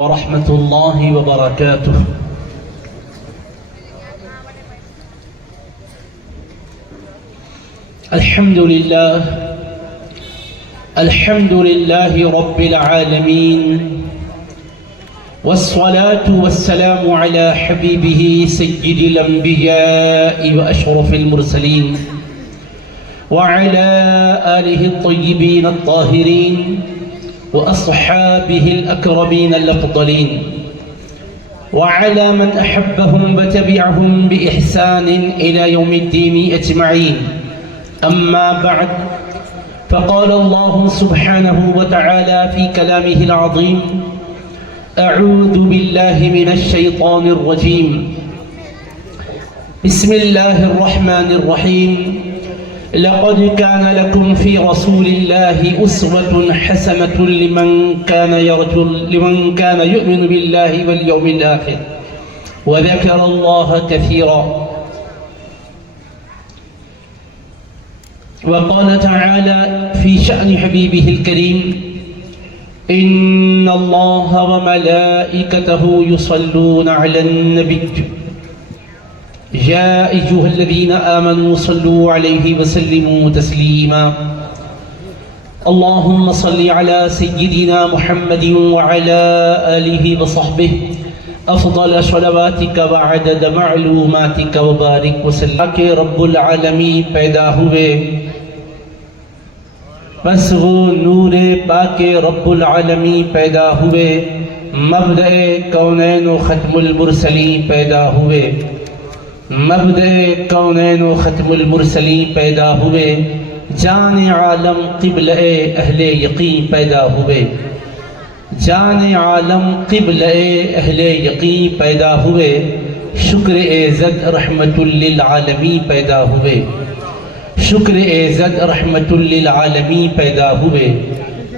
ورحمة الله وبركاته. الحمد لله رب العالمين، والصلاة والسلام على حبيبه سيد الأنبياء وأشرف المرسلين وعلى آله الطيبين الطاهرين وأصحابه الأكرمين الأفضلين وعلى من أحبهم وتبعهم بإحسان إلى يوم الدين أجمعين. أما بعد، فقال الله سبحانه وتعالى في كلامه العظيم: أعوذ بالله من الشيطان الرجيم، بسم الله الرحمن الرحيم. لقد كان لكم في رسول الله أسوة حسنة لمن كان يؤمن بالله واليوم الآخر وذكر الله كثيرا. وقال تعالى في شأن حبيبه الكريم: إن الله وملائكته يصلون على النبي يا أيها الذين آمنوا صلوا عليه وسلموا تسليما. اللهم صل على سيدنا محمد وعلى آله وصحبه أفضل صلواتك وعدد معلوماتك وبارك وسلم کہ رب العالمین پیدا ہوئے، بس وہ نور پاک رب العالمین پیدا ہوئے، مبدأ کونین و ختم المرسلین پیدا ہوئے، مبدأ کونین و ختم المرسلین پیدا ہوئے، جان عالم قبلہ اہل یقین پیدا ہوئے، جان عالم قبلہ اہل یقین پیدا ہوئے، شکر ایزد رحمت للعالمین پیدا ہوئے، شکر ایزد رحمت للعالمین پیدا ہوئے۔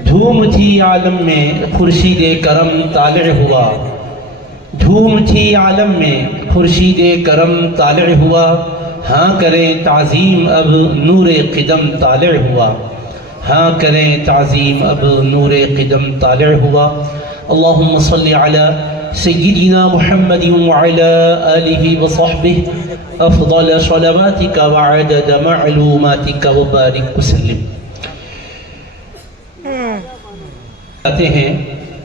دھوم تھی عالم میں خورشید کرم طالع ہوا، دھوم تھی عالم میں خورشید کرم طالع ہوا، ہاں کریں تعظیم اب نور قدم طالع ہوا، ہاں کریں تعظیم اب نور قدم طالع ہوا۔ اللہم صلی علی سیدنا محمد وعلی آلہ وصحبہ افضل صلواتک وعدد معلوماتک وبارک وسلم۔ کہتے ہیں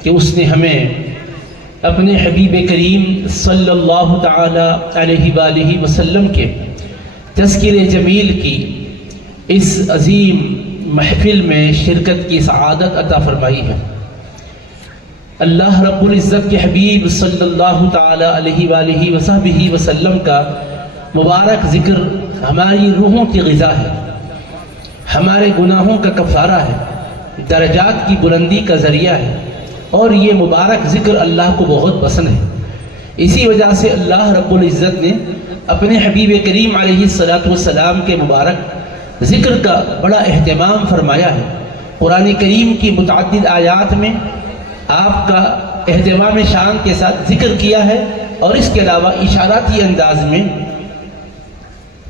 کہ اس نے ہمیں اپنے حبیب کریم صلی اللہ تعالی علیہ وآلہ وسلم کے تذکیر جمیل کی اس عظیم محفل میں شرکت کی سعادت عطا فرمائی ہے۔ اللہ رب العزت کے حبیب صلی اللہ تعالی علیہ وآلہ وصحبہ وسلم کا مبارک ذکر ہماری روحوں کی غذا ہے، ہمارے گناہوں کا کفارہ ہے، درجات کی بلندی کا ذریعہ ہے، اور یہ مبارک ذکر اللہ کو بہت پسند ہے۔ اسی وجہ سے اللہ رب العزت نے اپنے حبیب کریم علیہ السلام کے مبارک ذکر کا بڑا اہتمام فرمایا ہے۔ قرآن کریم کی متعدد آیات میں آپ کا اہتمام شان کے ساتھ ذکر کیا ہے، اور اس کے علاوہ اشاراتی انداز میں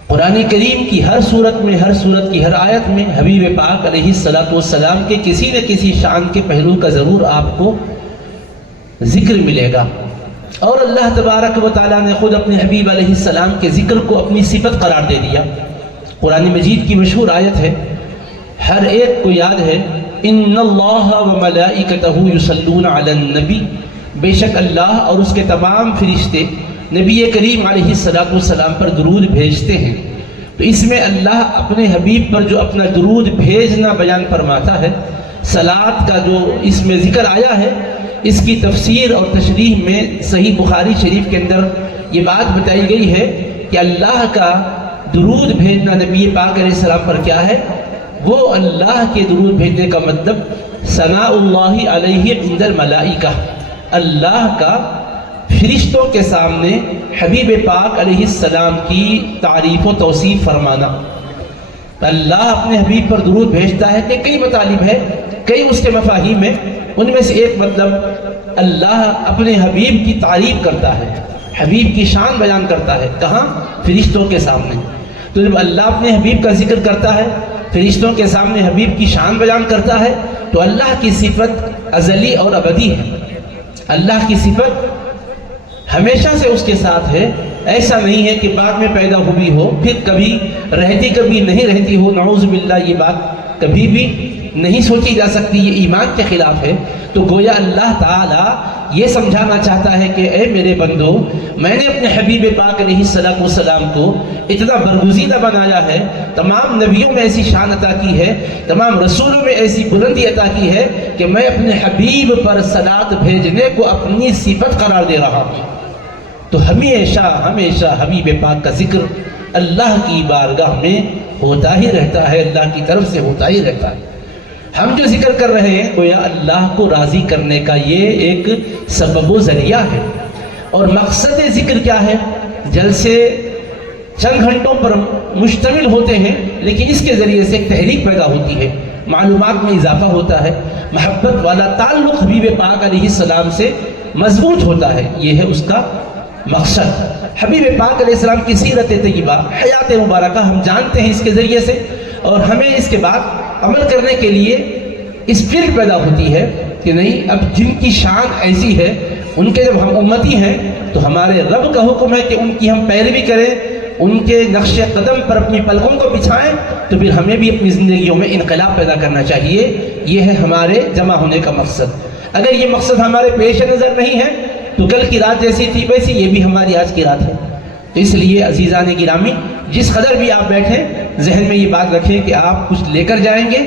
قرآن کریم کی ہر صورت میں، ہر صورت کی ہر آیت میں حبیب پاک علیہ السلام کے کسی نہ کسی شان کے پہلو کا ضرور آپ کو ذکر ملے گا۔ اور اللہ تبارک و تعالیٰ نے خود اپنے حبیب علیہ السلام کے ذکر کو اپنی صفت قرار دے دیا۔ قرآن مجید کی مشہور آیت ہے، ہر ایک کو یاد ہے، ان اللہ وملائکتہ یصلون علی النبی، بے شک اللہ اور اس کے تمام فرشتے نبی کریم علیہ السلام پر درود بھیجتے ہیں۔ تو اس میں اللہ اپنے حبیب پر جو اپنا درود بھیجنا بیان فرماتا ہے، صلاۃ کا جو اس میں ذکر آیا ہے، اس کی تفسیر اور تشریح میں صحیح بخاری شریف کے اندر یہ بات بتائی گئی ہے کہ اللہ کا درود بھیجنا نبی پاک علیہ السلام پر کیا ہے؟ وہ اللہ کے درود بھیجنے کا مطلب ثناء اللہ علیہ عند الملائکہ، اللہ کا فرشتوں کے سامنے حبیب پاک علیہ السلام کی تعریف و توصیف فرمانا۔ اللہ اپنے حبیب پر درود بھیجتا ہے کہ کئی مطالب ہے، کئی اس کے مفاہیم ہیں، ان میں سے ایک مطلب اللہ اپنے حبیب کی تعریف کرتا ہے، حبیب کی شان بیان کرتا ہے۔ کہاں؟ فرشتوں کے سامنے۔ تو جب اللہ اپنے حبیب کا ذکر کرتا ہے، فرشتوں کے سامنے حبیب کی شان بیان کرتا ہے، تو اللہ کی صفت ازلی اور ابدی ہے۔ اللہ کی صفت ہمیشہ سے اس کے ساتھ ہے، ایسا نہیں ہے کہ بعد میں پیدا ہوئی ہو، پھر کبھی رہتی کبھی نہیں رہتی ہو، نعوذ باللہ یہ بات کبھی بھی نہیں سوچی جا سکتی، یہ ایمان کے خلاف ہے۔ تو گویا اللہ تعالیٰ یہ سمجھانا چاہتا ہے کہ اے میرے بندو، میں نے اپنے حبیب پاک علیہ السلام کو اتنا برگزیدہ بنایا ہے، تمام نبیوں میں ایسی شان عطا کی ہے، تمام رسولوں میں ایسی بلندی عطا کی ہے کہ میں اپنے حبیب پر صلات بھیجنے کو اپنی صفت قرار دے رہا ہوں۔ تو ہمیشہ ہمیشہ حبیب پاک کا ذکر اللہ کی بارگاہ میں ہوتا ہی رہتا ہے، اللہ کی طرف سے ہوتا ہی رہتا ہے۔ ہم جو ذکر کر رہے ہیں گویا اللہ کو راضی کرنے کا یہ ایک سبب و ذریعہ ہے۔ اور مقصد ذکر کیا ہے؟ جلسے چند گھنٹوں پر مشتمل ہوتے ہیں، لیکن اس کے ذریعے سے ایک تحریک پیدا ہوتی ہے، معلومات میں اضافہ ہوتا ہے، محبت والا تعلق حبیب پاک علیہ السلام سے مضبوط ہوتا ہے، یہ ہے اس کا مقصد۔ حبیب پاک علیہ السلام کی سیرت طیبہ، حیات مبارکہ ہم جانتے ہیں اس کے ذریعے سے، اور ہمیں اس کے بعد عمل کرنے کے لیے اسپرٹ پیدا ہوتی ہے کہ نہیں، اب جن کی شان ایسی ہے ان کے جب ہم امتی ہیں تو ہمارے رب کا حکم ہے کہ ان کی ہم پیروی کریں، ان کے نقش قدم پر اپنی پلکوں کو بچھائیں، تو پھر ہمیں بھی اپنی زندگیوں میں انقلاب پیدا کرنا چاہیے۔ یہ ہے ہمارے جمع ہونے کا مقصد۔ اگر یہ مقصد ہمارے پیش نظر نہیں ہے تو کل کی رات جیسی تھی ویسی یہ بھی ہماری آج کی رات ہے۔ تو اس لیے عزیزان گرامی، جس قدر بھی آپ بیٹھیں ذہن میں یہ بات رکھیں کہ آپ کچھ لے کر جائیں گے،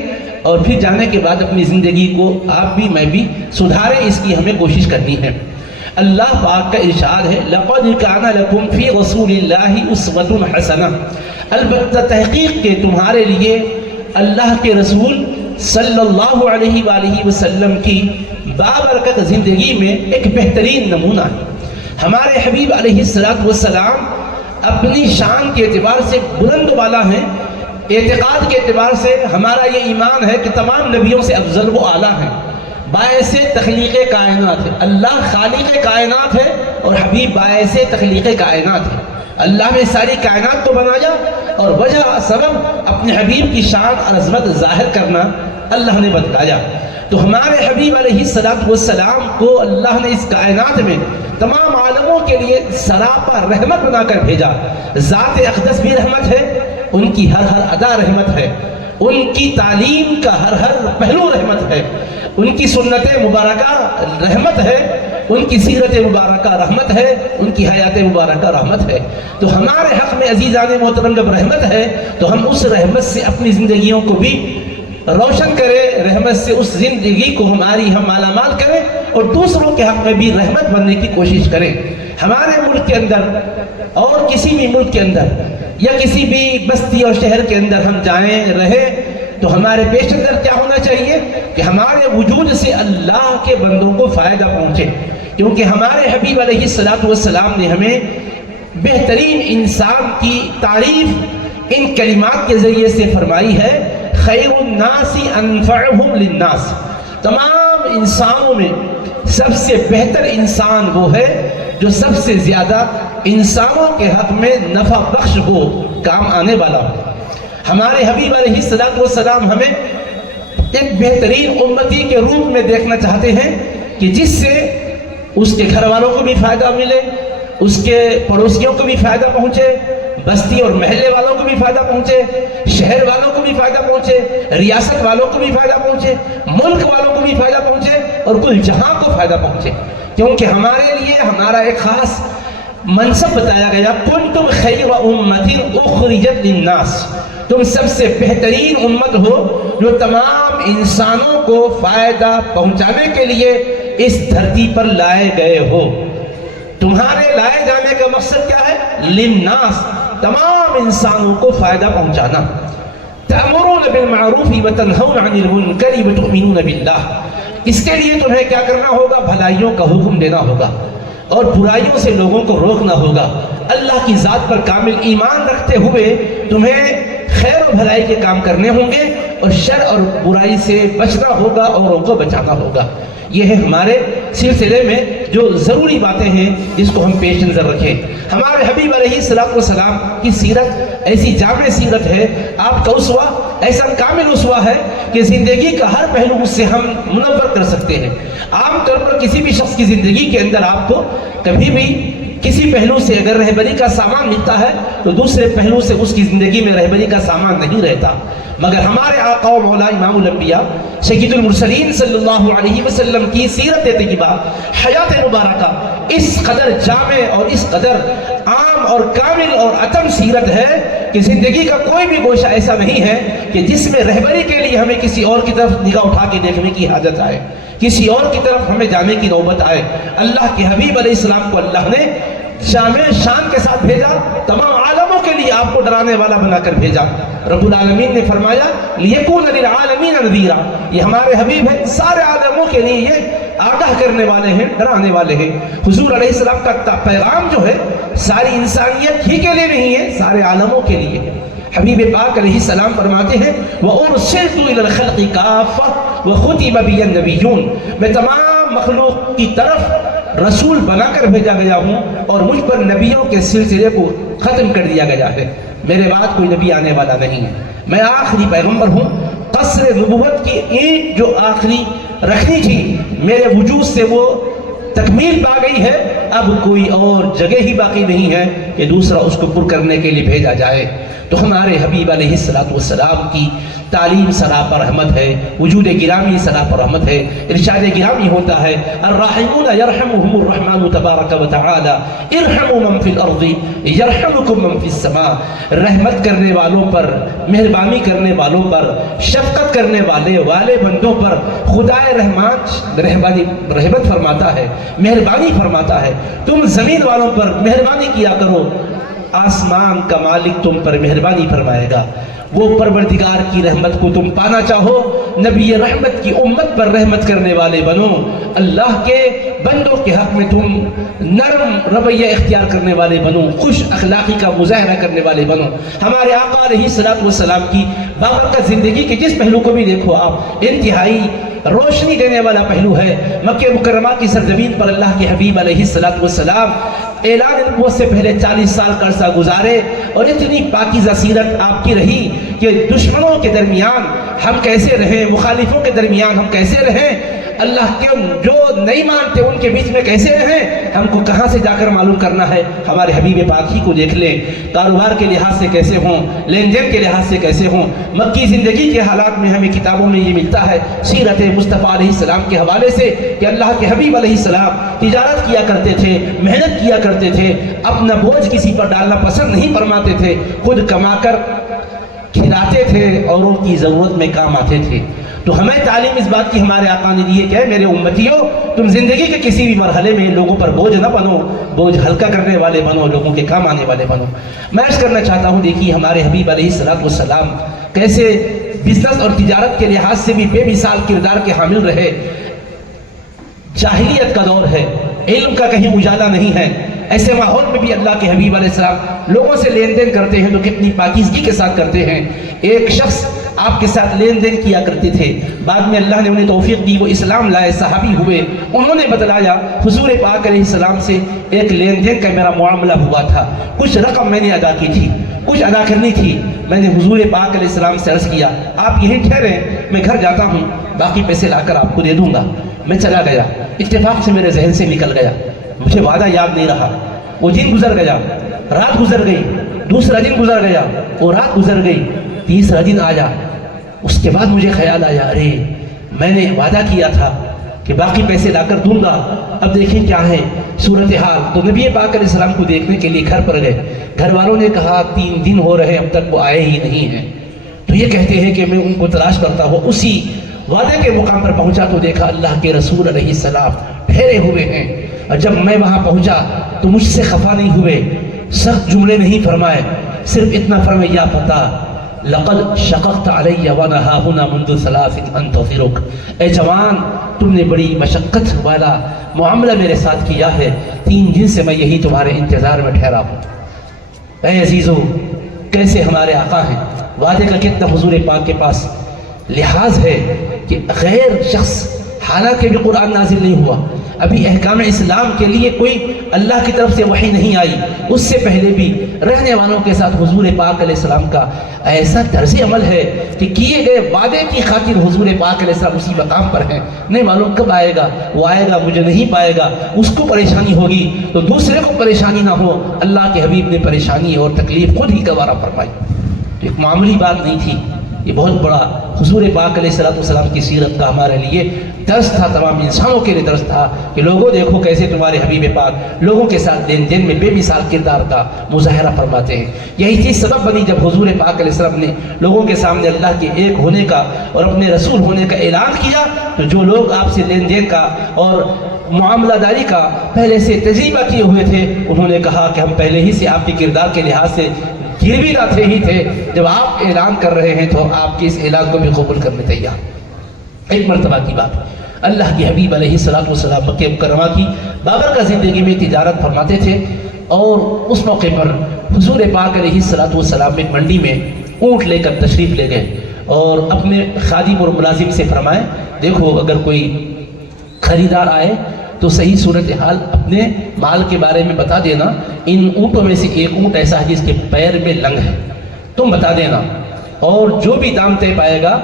اور پھر جانے کے بعد اپنی زندگی کو آپ بھی میں بھی سدھاریں، اس کی ہمیں کوشش کرنی ہے۔ اللہ پاک کا ارشاد ہے لَقَدْ كَانَ لَكُمْ فِي رَسُولِ اللَّهِ أُسْوَةٌ حَسَنَةٌ، البتہ تحقیق کہ تمہارے لیے اللہ کے رسول صلی اللہ علیہ وآلہ وسلم کی بابرکت زندگی میں ایک بہترین نمونہ ہے۔ ہمارے حبیب علیہ السلام اپنی شان کے اعتبار سے بلند والا ہیں، اعتقاد کے اعتبار سے ہمارا یہ ایمان ہے کہ تمام نبیوں سے افضل و اعلیٰ ہیں، باعث تخلیق کائنات ہے۔ اللہ خالق کائنات ہے اور حبیب باعث تخلیق کائنات ہے۔ اللہ نے ساری کائنات کو بنایا اور وجہ سبب اپنے حبیب کی شان اور عظمت ظاہر کرنا اللہ نے بتایا۔ تو ہمارے حبیب علیہ السلام کو اللہ نے اس کائنات میں تمام عالموں کے لیے سراپا رحمت بنا کر بھیجا۔ ذات اقدس بھی رحمت ہے، ان کی ہر ہر ادا رحمت ہے، ان کی تعلیم کا ہر ہر پہلو رحمت ہے، ان کی سنت مبارکہ رحمت ہے، ان کی سیرت مبارکہ رحمت ہے، ان کی حیات مبارکہ رحمت ہے۔ تو ہمارے حق میں عزیزان محترم جب رحمت ہے تو ہم اس رحمت سے اپنی زندگیوں کو بھی روشن کریں، رحمت سے اس زندگی کو ہم مالا مال کریں، اور دوسروں کے حق میں بھی رحمت بننے کی کوشش کریں۔ ہمارے ملک کے اندر اور کسی بھی ملک کے اندر یا کسی بھی بستی اور شہر کے اندر ہم جائیں رہیں تو ہمارے پیش نظر کیا ہونا چاہیے کہ ہمارے وجود سے اللہ کے بندوں کو فائدہ پہنچے، کیونکہ ہمارے حبیب علیہ السلام نے ہمیں بہترین انسان کی تعریف ان کلمات کے ذریعے سے فرمائی ہے، خیر الناس انفعهم للناس، تمام انسانوں میں سب سے بہتر انسان وہ ہے جو سب سے زیادہ انسانوں کے حق میں نفع بخش ہو، کام آنے والا ہو۔ ہمارے حبیب علیہ السلام ہمیں ایک بہترین امتی کے روپ میں دیکھنا چاہتے ہیں کہ جس سے اس کے گھر والوں کو بھی فائدہ ملے، اس کے پڑوسیوں کو بھی فائدہ پہنچے، بستی اور محلے والوں کو بھی فائدہ پہنچے، شہر والوں کو بھی فائدہ پہنچے، ریاست والوں کو بھی فائدہ پہنچے، ملک والوں کو بھی فائدہ پہنچے، اور کل جہاں کو فائدہ پہنچے۔ کیونکہ ہمارے لیے ہمارا ایک خاص منصب بتایا گیا، کنتم خیر امۃ اخرجت للناس، تم سب سے بہترین امت ہو جو تمام انسانوں کو فائدہ پہنچانے کے لیے اس دھرتی پر لائے گئے ہو۔ تمہارے لائے جانے کا مقصد کیا ہے؟ للناس، تمام انسانوں کو فائدہ پہنچانا۔ تأمرون بالمعروف وتنہون عن المنکر وتؤمنون باللہ، اس کے لیے تمہیں کیا کرنا ہوگا؟ بھلائیوں کا حکم دینا ہوگا اور برائیوں سے لوگوں کو روکنا ہوگا۔ اللہ کی ذات پر کامل ایمان رکھتے ہوئے تمہیں خیر و بھلائی کے کام کرنے ہوں گے اور شر اور برائی سے بچنا ہوگا، اوروں کو بچانا ہوگا۔ یہ ہے ہمارے سلسلے میں جو ضروری باتیں ہیں جس کو ہم پیش نظر رکھیں۔ ہمارے حبیب علیہ السلام کی سیرت ایسی جامع سیرت ہے، آپ کا اسوہ ایسا کامل اسوہ ہے کہ زندگی کا ہر پہلو اس سے ہم منور کر سکتے ہیں۔ عام طور پر کسی بھی شخص کی زندگی کے اندر آپ کو کبھی بھی کسی پہلو سے اگر رہبری کا سامان ملتا ہے تو دوسرے پہلو سے اس کی زندگی میں رہبری کا سامان نہیں رہتا، مگر ہمارے آقا و مولا امام الانبیاء سید المرسلین صلی اللہ علیہ وسلم کی سیرت طیبہ، حیات مبارکہ اس قدر جامع اور اس قدر عام اور کامل اور اتم سیرت ہے کہ زندگی کا کوئی بھی گوشہ ایسا نہیں ہے کہ جس میں رہبری کے لیے ہمیں کسی اور کی طرف نگاہ اٹھا کے دیکھنے کی حاجت آئے، کسی اور کی طرف ہمیں جانے کی نوبت آئے۔ اللہ کے حبیب علیہ السلام کو اللہ نے جامع شان کے ساتھ بھیجا، تمام عالموں کے لیے آپ کو ڈرانے والا بنا کر بھیجا۔ رب العالمین نے فرمایا لِيَكُونَ لِلْعَالَمِينَ نَذِيرًا، یہ ہمارے حبیب ہیں، سارے عالموں کے لیے یہ آگاہ کرنے والے ہیں، ڈرانے والے ہیں۔ حضور علیہ السلام کا پیغام جو ہے ساری انسانیت ہی کے لیے نہیں ہے، سارے عالموں کے لیے ہے۔ حبیب پاک علیہ السلام فرماتے ہیں وَأُرْسِلْتُ إِلَى الْخَلْقِ كَافَّةً وَخُتِمَ بِيَ النَّبِيُّونَ، میں تمام مخلوق کی طرف رسول بنا کر بھیجا گیا ہوں اور مجھ پر نبیوں کے سلسلے کو ختم کر دیا گیا ہے، میرے بعد کوئی نبی آنے والا نہیں ہے، میں آخری پیغمبر ہوں۔ قصر نبوت کی اینٹ جو آخری رکھنی تھی میرے وجود سے وہ تکمیل پا گئی ہے، اب کوئی اور جگہ ہی باقی نہیں ہے کہ دوسرا اس کو پر کرنے کے لیے بھیجا جائے۔ تو ہمارے حبیب علیہ السلام کی تعلیم سراپا رحمت ہے، وجود گرامی سراپا رحمت ہے، ارشاد گرامی ہوتا ہے الراحمون یرحمهم الرحمن تبارک و تعالی ارحموا من فی الارض یرحمکم من فی السماء، رحمت کرنے والوں پر، مہربانی کرنے والوں پر، شفقت کرنے والے بندوں پر خدائے رحمان رحمت فرماتا ہے، مہربانی فرماتا ہے۔ تم زمین والوں پر مہربانی کیا کرو، آسمان کا مالک تم پر مہربانی فرمائے گا۔ وہ پروردگار کی رحمت کو تم پانا چاہو، نبی رحمت کی امت پر رحمت کرنے والے بنو، اللہ کے بندوں کے حق میں تم نرم رویہ اختیار کرنے والے بنو، خوش اخلاقی کا مظاہرہ کرنے والے بنو۔ ہمارے آقا علیہ السلام کی بابرکت زندگی کے جس پہلو کو بھی دیکھو آپ، انتہائی روشنی دینے والا پہلو ہے۔ مکہ مکرمہ کی سرزمین پر اللہ کے حبیب علیہ السلام اعلان نبوت سے پہلے 40 سال کا عرصہ گزارے اور اتنی پاکیزہ سیرت آپ کی رہی کہ دشمنوں کے درمیان ہم کیسے رہیں، مخالفوں کے درمیان ہم کیسے رہیں، اللہ کے جو نہیں مانتے ان کے بیچ میں کیسے رہیں، ہم کو کہاں سے جا کر معلوم کرنا ہے۔ ہمارے حبیب پاک ہی کو دیکھ لیں، کاروبار کے لحاظ سے کیسے ہوں، لین دین کے لحاظ سے کیسے ہوں۔ مکی زندگی کے حالات میں ہمیں کتابوں میں یہ ملتا ہے سیرت مصطفیٰ علیہ السلام کے حوالے سے کہ اللہ کے حبیب علیہ السلام تجارت کیا کرتے تھے، محنت کیا کرتے تھے، اپنا بوجھ کسی پر ڈالنا پسند نہیں فرماتے تھے، خود کما کر کھلاتے تھے، اوروں کی ضرورت میں کام آتے تھے۔ تو ہمیں تعلیم اس بات کی ہمارے آقا نے دی ہے کہ میرے امتیوں تم زندگی کے کسی بھی مرحلے میں لوگوں پر بوجھ نہ بنو، بوجھ ہلکا کرنے والے بنو، لوگوں کے کام آنے والے بنو۔ میں عرض کرنا چاہتا ہوں دیکھیے ہمارے حبیب علیہ السلام کیسے بزنس اور تجارت کے لحاظ سے بھی بے مثال کردار کے حامل رہے۔ جاہلیت کا دور ہے، علم کا کہیں اجالا نہیں ہے، ایسے ماحول میں بھی اللہ کے حبیب علیہ السلام لوگوں سے لین دین کرتے ہیں تو کتنی پاکیزگی کے ساتھ کرتے ہیں۔ ایک شخص آپ کے ساتھ لین دین کیا کرتے تھے، بعد میں اللہ نے انہیں توفیق دی، وہ اسلام لائے، صحابی ہوئے، انہوں نے بتلایا حضور پاک علیہ السلام سے ایک لین دین کا میرا معاملہ ہوا تھا، کچھ رقم میں نے ادا کی تھی، کچھ ادا کرنی تھی، میں نے حضور پاک علیہ السلام سے عرض کیا آپ یہی ٹھہریں، میں گھر جاتا ہوں، باقی پیسے لا کر آپ کو دے دوں گا۔ میں چلا گیا، اتفاق سے میرے ذہن سے نکل گیا، مجھے وعدہ یاد نہیں رہا، وہ دن گزر گیا، رات گزر گئی، دوسرا دن گزر گیا، وہ رات گزر گئی، تیسرا دن آیا، اس کے بعد مجھے خیال آیا ارے میں نے وعدہ کیا تھا کہ باقی پیسے لا کر دوں گا، اب دیکھیں کیا ہے صورتحال۔ تو نبی پاک علیہ السلام کو دیکھنے کے لیے گھر پر گئے، گھر والوں نے کہا 3 دن ہو رہے اب تک وہ آئے ہی نہیں ہیں، تو یہ کہتے ہیں کہ میں ان کو تلاش کرتا ہوں۔ اسی وعدے کے مقام پر پہنچا تو دیکھا اللہ کے رسول علیہ السلام ٹھہرے ہوئے ہیں، اور جب میں وہاں پہنچا تو مجھ سے خفا نہیں ہوئے، سخت جملے نہیں فرمائے، صرف اتنا فرمایا یا فتیٰ لقد شققت علی وانا ہا ہنا منذ 3 انتظرک، اے جوان تم نے بڑی مشقت والا معاملہ میرے ساتھ کیا ہے، 3 دن سے میں یہی تمہارے انتظار میں ٹھہرا ہوں۔ اے عزیزو کیسے ہمارے آقا ہیں، وعدے کا کتنا حضور پاک کے پاس لحاظ ہے کہ غیر شخص، حالانکہ بھی قرآن نازل نہیں ہوا، ابھی احکام اسلام کے لیے کوئی اللہ کی طرف سے وحی نہیں آئی، اس سے پہلے بھی رہنے والوں کے ساتھ حضور پاک علیہ السلام کا ایسا طرز عمل ہے کہ کیے گئے وعدے کی خاطر حضور پاک علیہ السلام اسی مقام پر ہیں، نہیں معلوم کب آئے گا، وہ آئے گا مجھے نہیں پائے گا، اس کو پریشانی ہوگی تو دوسرے کو پریشانی نہ ہو، اللہ کے حبیب نے پریشانی اور تکلیف خود ہی گوارا فرمائی۔ تو ایک معمولی بات نہیں تھی، یہ بہت بڑا حضور پاک علیہ السلام کی سیرت کا ہمارے لیے درس تھا، تمام انسانوں کے لیے درس تھا کہ لوگوں دیکھو کیسے تمہارے حبیب پاک لوگوں کے ساتھ دین دین میں بے مثال کردار کا مظاہرہ فرماتے ہیں۔ یہی چیز سبب بنی جب حضور پاک علیہ السلام نے لوگوں کے سامنے اللہ کے ایک ہونے کا اور اپنے رسول ہونے کا اعلان کیا، تو جو لوگ آپ سے دین دین کا اور معاملہ داری کا پہلے سے تجربہ کیے ہوئے تھے، انہوں نے کہا کہ ہم پہلے ہی سے آپ کے کردار کے لحاظ سے گروی نہ تھے ہی تھے، جب آپ اعلان کر رہے ہیں تو آپ کے اس اعلان کو بھی قبول کرنے تیار۔ ایک مرتبہ کی بات، اللہ کے حبیب علیہ السلام مکہ مکرمہ کی بابرکت زندگی میں تجارت فرماتے تھے، اور اس موقع پر حضور پاک علیہ السلام ایک منڈی میں اونٹ لے کر تشریف لے گئے اور اپنے خادم اور ملازم سے فرمائے دیکھو اگر کوئی خریدار آئے تو صحیح صورتحال اپنے مال کے بارے میں بتا دینا، ان اونٹوں میں سے ایک اونٹ ایسا ہے جس کے پیر میں لنگ ہے، تم بتا دینا، اور جو بھی دام طے پائے گا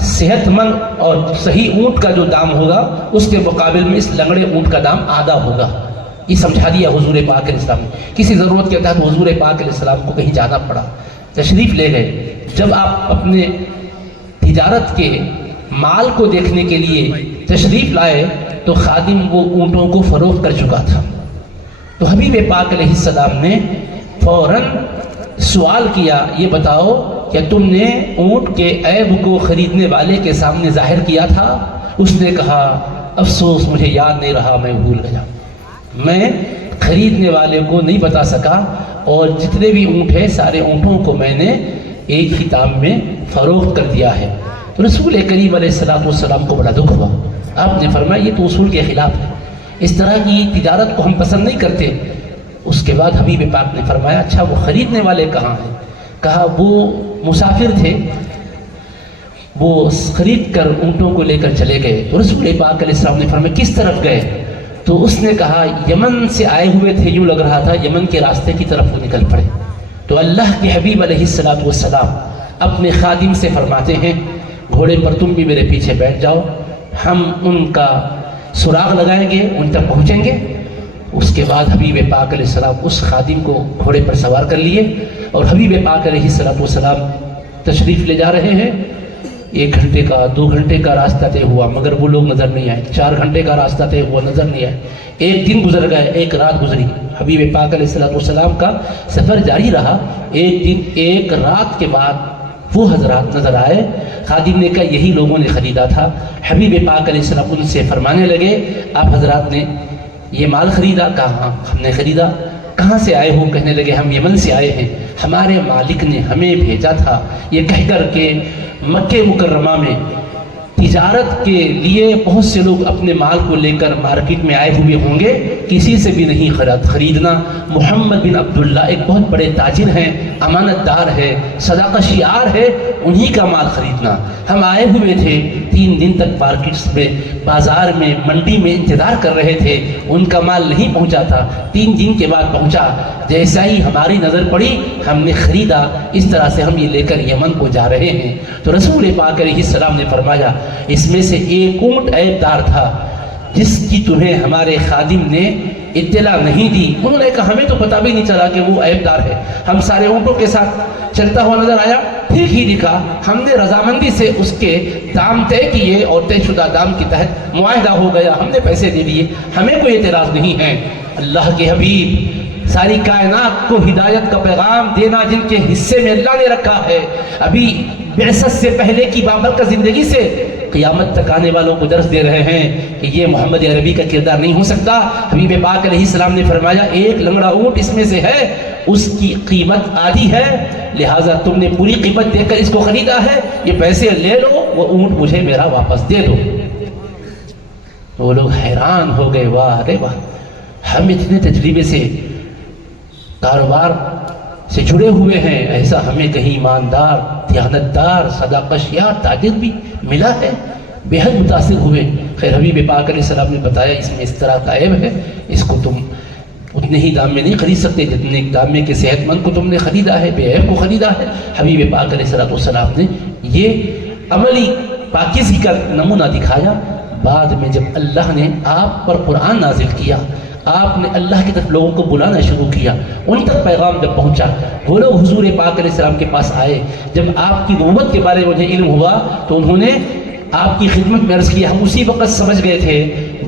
صحت مند اور صحیح اونٹ کا جو دام ہوگا اس کے مقابل میں اس لنگڑے اونٹ کا دام آدھا ہوگا۔ یہ سمجھا دیا حضور پاک علیہ السلام نے۔ کسی ضرورت کے تحت حضور پاک علیہ السلام کو کہیں جانا پڑا، تشریف لے گئے، جب آپ اپنے تجارت کے مال کو دیکھنے کے لیے تشریف لائے تو خادم وہ اونٹوں کو فروخت کر چکا تھا، تو حبیب پاک علیہ السلام نے فوراً سوال کیا، یہ بتاؤ کہ تم نے اونٹ کے عیب کو خریدنے والے کے سامنے ظاہر کیا تھا؟ اس نے کہا افسوس مجھے یاد نہیں رہا، میں بھول گیا، میں خریدنے والے کو نہیں بتا سکا، اور جتنے بھی اونٹ ہیں سارے اونٹوں کو میں نے ایک ہی دام میں فروخت کر دیا ہے۔ تو رسول کریم علیہ السلام کو بڑا دکھ ہوا، آپ نے فرمایا یہ تو اصول کے خلاف ہے، اس طرح کی تجارت کو ہم پسند نہیں کرتے۔ اس کے بعد حبیب پاک نے فرمایا اچھا وہ خریدنے والے کہاں ہیں؟ کہا وہ مسافر تھے، وہ خرید کر اونٹوں کو لے کر چلے گئے۔ تو رسول پاک علیہ السلام نے فرمایا کس طرف گئے؟ تو اس نے کہا یمن سے آئے ہوئے تھے، یوں لگ رہا تھا یمن کے راستے کی طرف وہ نکل پڑے۔ تو اللہ کے حبیب علیہ السلام اپنے خادم سے فرماتے ہیں گھوڑے پر تم بھی میرے پیچھے بیٹھ جاؤ، ہم ان کا سراغ لگائیں گے، ان تک پہنچیں گے۔ اس کے بعد حبیب پاک علیہ السلام اس خادم کو گھوڑے پر سوار کر لیے اور حبیب پاک علیہ السلام تشریف لے جا رہے ہیں۔ 1 گھنٹے کا 2 گھنٹے کا راستہ طے ہوا مگر وہ لوگ نظر نہیں آئے، 4 گھنٹے کا راستہ طے ہوا نظر نہیں آئے، 1 دن گزر گئے، 1 رات گزری، حبیب پاک علیہ السلام کا سفر جاری رہا۔ 1 دن 1 رات کے بعد وہ حضرات نظر آئے، خادم نے کہا یہی لوگوں نے خریدا تھا۔ حبیب پاک علیہ السلام ان سے فرمانے لگے آپ حضرات نے یہ مال خریدا؟ کہا ہاں ہم نے خریدا۔ کہاں سے آئے ہو؟ کہنے لگے ہم یمن سے آئے ہیں، ہمارے مالک نے ہمیں بھیجا تھا یہ کہہ کر کے مکہ مکرمہ میں تجارت کے لیے بہت سے لوگ اپنے مال کو لے کر مارکیٹ میں آئے ہوئے ہوں گے، کسی سے بھی نہیں خریدنا۔ محمد بن عبداللہ ایک بہت بڑے تاجر ہیں، امانت دار ہے، صداقت شعار ہے، انہی کا مال خریدنا۔ ہم آئے ہوئے تھے، 3 دن تک مارکیٹس میں، بازار میں، منڈی میں انتظار کر رہے تھے، ان کا مال نہیں پہنچا تھا، 3 دن کے بعد پہنچا، جیسا ہی ہماری نظر پڑی ہم نے خریدا، اس طرح سے ہم یہ لے کر یمن کو جا رہے ہیں۔ تو رسول پاک علیہ السلام نے فرمایا اس میں سے ایک اونٹ عیب دار تھا جس کی تمہیں ہمارے خادم نے اطلاع نہیں دی۔ انہوں نے کہا ہمیں تو پتہ بھی نہیں چلا کہ وہ عیب دار ہے، ہم سارے اونٹوں کے ساتھ چلتا ہوا نظر آیا، ٹھیک ہی دکھا، ہم نے رضامندی سے اس کے دام طے کیے اور طے شدہ دام کے تحت معاہدہ ہو گیا، ہم نے پیسے دے دیے، ہمیں کوئی اعتراض نہیں ہے۔ اللہ کے حبیب ساری کائنات کو ہدایت کا پیغام دینا جن کے حصے میں اللہ نے رکھا ہے، ابھی بعثت سے پہلے کی بابرکت زندگی سے قیامت تک آنے والوں کو درس دے رہے ہیں کہ یہ محمد عربی کا کردار نہیں ہو سکتا۔ حبیب پاک علیہ السلام نے فرمایا ایک لنگڑا اونٹ اس میں سے ہے، اس کی قیمت آدھی ہے، لہٰذا تم نے پوری قیمت دے کر اس کو خریدا ہے، یہ پیسے لے لو، وہ اونٹ مجھے میرا واپس دے دو۔ وہ لوگ حیران ہو گئے، واہ رے واہ، ہم اتنے تجربے سے کاروبار سے جڑے ہوئے ہیں، ایسا ہمیں کہیں ایماندار، دیانتدار، صداقت شعار تاجر بھی ملا ہے؟ بے حد متاثر ہوئے، خیر حبیب پاک علیہ السلام نے بتایا اس میں اس طرح کا عیب ہے، اس کو تم اتنے ہی دام میں نہیں خرید سکتے جتنے دام میں کہ صحت مند کو تم نے خریدا ہے، بے عیب کو خریدا ہے۔ حبیب پاک علیہ السلام نے یہ عملی پاکیزگی کا نمونہ دکھایا۔ بعد میں جب اللہ نے آپ پر قرآن نازل کیا، آپ نے اللہ کی طرف لوگوں کو بلانا شروع کیا، ان تک پیغام جب پہنچا، وہ لوگ حضور پاک علیہ السلام کے پاس آئے، جب آپ کی نبوت کے بارے میں انہیں علم ہوا تو انہوں نے آپ کی خدمت میں عرض کیا۔ ہم اسی وقت سمجھ گئے تھے